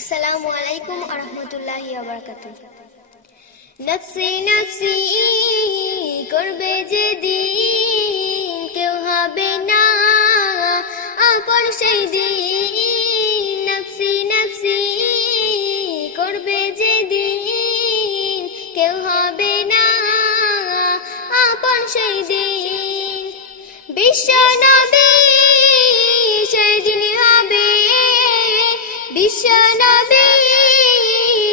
আসসালামু আলাইকুম ওয়া রাহমাতুল্লাহি ওয়া বারাকাতুহু। নফসি নফসি করবে যেদিন, কেউ হবে না আপন সেই দিন। নফসি নফসি করবে যেদিন, কেউ হবে না আপন সেই দিন। বিশ্ব নবী সেদিন হবে, বিশ্ব নবী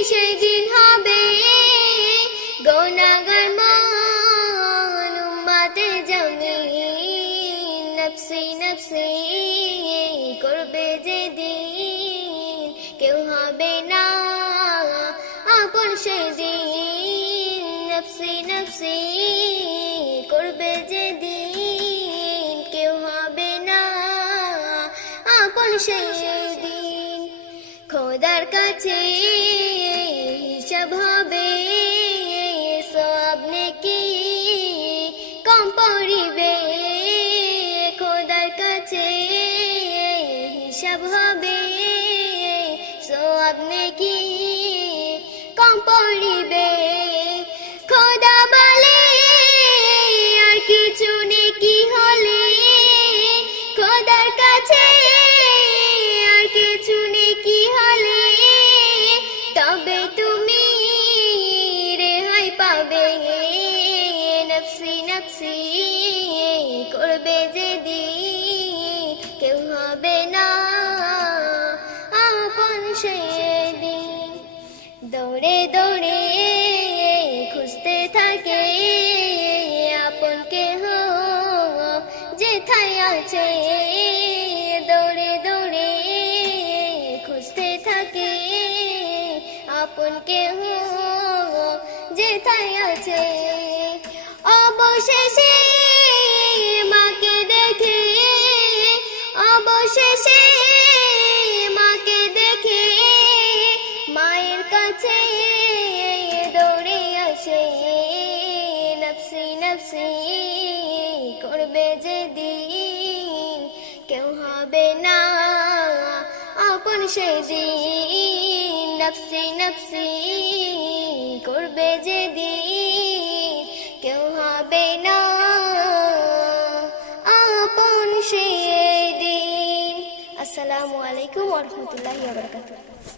সেদিন হবে গুনাহগার মান উম্মতে জামিন। নফসি নফসি করবে যেদিন, কেউ হবে না আপন সেদিন। নফসি নফসি করবে যেদিন, কেউ হবে না আপন সেদিন। খোদার কাছে হিসাব হবে, সওয়াব নেকি কম পড়িবে। খোদার কাছে হিসাব হবে, সওয়াব নেকি কম পড়িবে। খোদা বলে আর কিছু নেকি হলে, খোদার কাছে আর কিছু নেকি হলে, তবে তুমি রেহাই পাবে। নফসি নফসি করবে যেদিন, কেউ হবে না আপন সেদিন। দৌড়ে দৌড়ে খুঁজতে থাকে আপন কেহ যেথায় আছে। দৌড়ে দৌড়ে খুঁজতে থাকে আপন কেহ যেথায় আছে। অবশেষে মাকে দেখে, অবশেষে মাকে দেখে মায়ের কাছে দৌড়ে আসে। নফসি নফসি করবে যেদিন, কেউ হবে না আপন সেদিন। নফসি নফসি করবে যেদিন, কেউ হবে না আপন সেদিন। আসসালামু আলাইকুম ওয়া রাহমাতুল্লাহি ওয়া বারাকাতুহু।